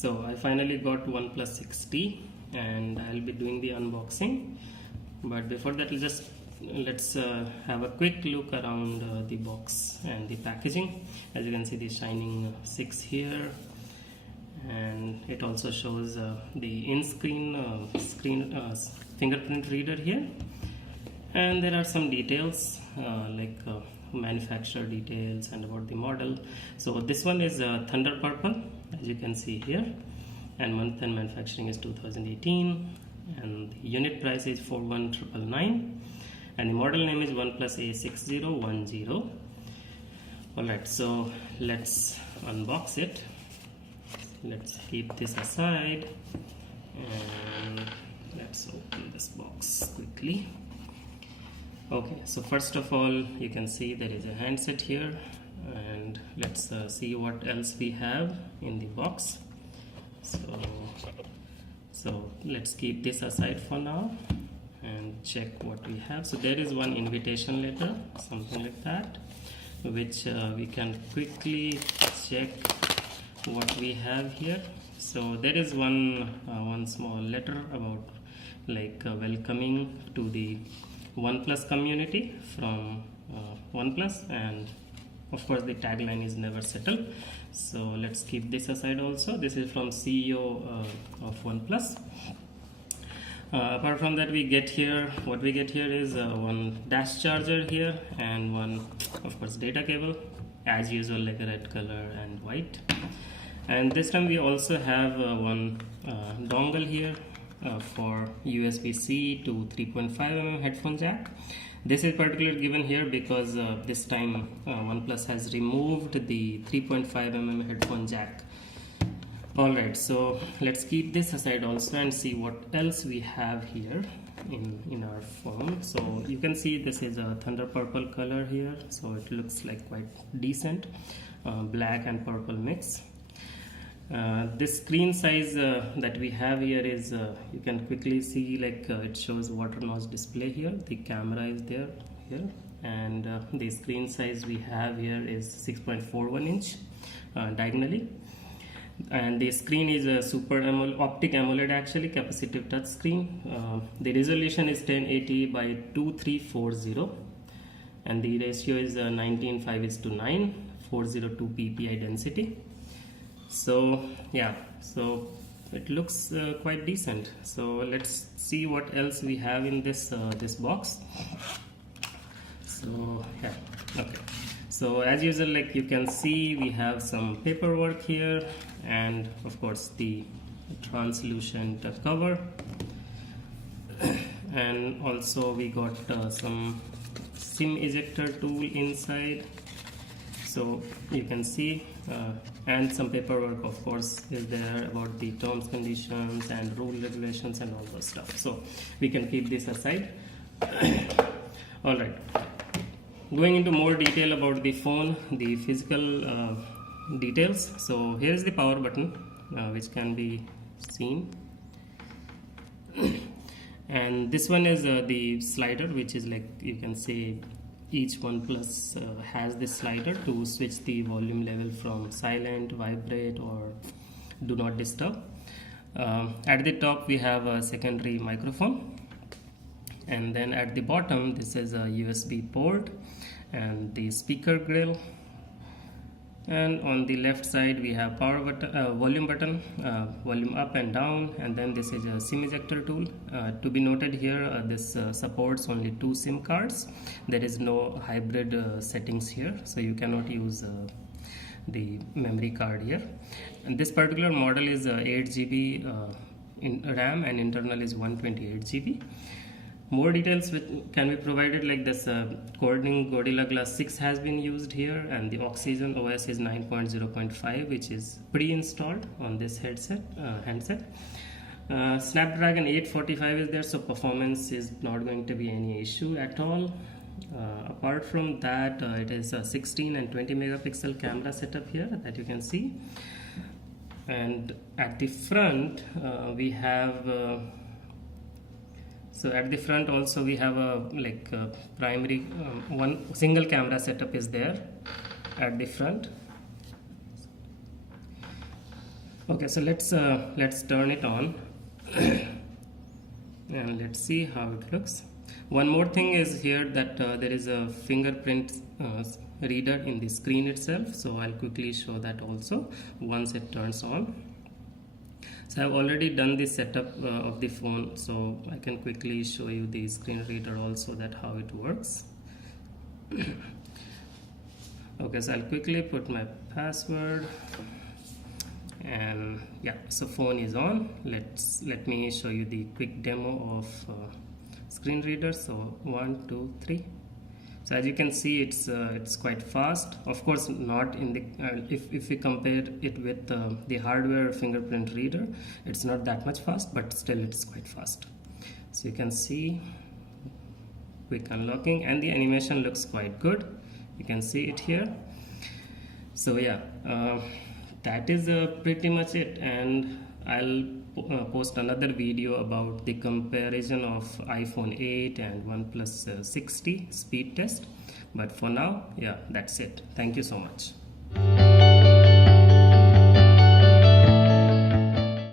So I finally got OnePlus6T and I'll be doing the unboxing, but before that let's have a quick look around the box and the packaging. As you can see, the shining 6 here, and it also shows the in-screen fingerprint reader here, and there are some details like manufacturer details and about the model. So this one is Thunder Purple, as you can see here, and month and manufacturing is 2018, and the unit price is 41,999, and the model name is OnePlus6T. Alright, so let's unbox it. Let's keep this aside and let's open this box quickly. Okay, so first of all, you can see there is a handset here, and let's see what else we have in the box. So let's keep this aside for now and check what we have. So there is one invitation letter, something like that, which we can quickly check what we have here. So there is one small letter about like welcoming to the OnePlus community from OnePlus, and of course the tagline is never settle. So let's keep this aside also. This is from CEO of OnePlus. Apart from that, what we get here is one dash charger here, and one, of course, data cable, as usual, like a red color and white. And this time we also have one dongle here for USB-C to 3.5mm headphone jack. This is particularly given here because this time OnePlus has removed the 3.5mm headphone jack. Alright, so let's keep this aside also and see what else we have here in our phone. So you can see this is a thunder purple color here, so it looks like quite decent, black and purple mix. This screen size that we have here is you can quickly see, like it shows water notch display here, the camera is there here, and the screen size we have here is 6.41 inch diagonally, and the screen is a super optic AMOLED, actually capacitive touch screen. The resolution is 1080 by 2340, and the ratio is 19:5:9, 402 ppi density. So yeah, so it looks quite decent. So let's see what else we have in this this box. So yeah, okay, so as usual, like you can see, we have some paperwork here, and of course the translucent cover, and also we got some SIM ejector tool inside. So you can see, and some paperwork of course is there about the terms, conditions and rule regulations and all those stuff. So we can keep this aside. Alright, going into more detail about the phone, the physical details. So here's the power button, which can be seen, and this one is the slider, which is like, you can say each OnePlus has this slider to switch the volume level from silent, vibrate or do not disturb. At the top we have a secondary microphone, and then at the bottom this is a USB port and the speaker grill, and on the left side we have power button, volume button, volume up and down, and then this is a SIM ejector tool. To be noted here, this supports only 2 SIM cards. There is no hybrid settings here, so you cannot use the memory card here. And this particular model is 8GB in RAM, and internal is 128GB. More details can be provided, like this Corning Gorilla Glass 6 has been used here, and the Oxygen OS is 9.0.5, which is pre-installed on this handset. Snapdragon 845 is there, so performance is not going to be any issue at all. Apart from that, it is a 16 and 20 megapixel camera setup here that you can see, and at the front we have so at the front also we have a primary one single camera setup is there at the front. Okay, so let's turn it on and let's see how it looks. One more thing is here that there is a fingerprint reader in the screen itself, so I'll quickly show that also once it turns on. So I've already done the setup of the phone, so I can quickly show you the screen reader also, that how it works. Okay, so I'll quickly put my password, and yeah, so phone is on. Let me show you the quick demo of screen reader. So 1 2 3. So as you can see, it's quite fast. Of course, not in the if we compare it with the hardware fingerprint reader, it's not that much fast, but still it's quite fast. So you can see quick unlocking, and the animation looks quite good. You can see it here. So yeah, that is pretty much it, and I'll post another video about the comparison of iPhone 8 and OnePlus 6T speed test. But for now, yeah, that's it. Thank you so much.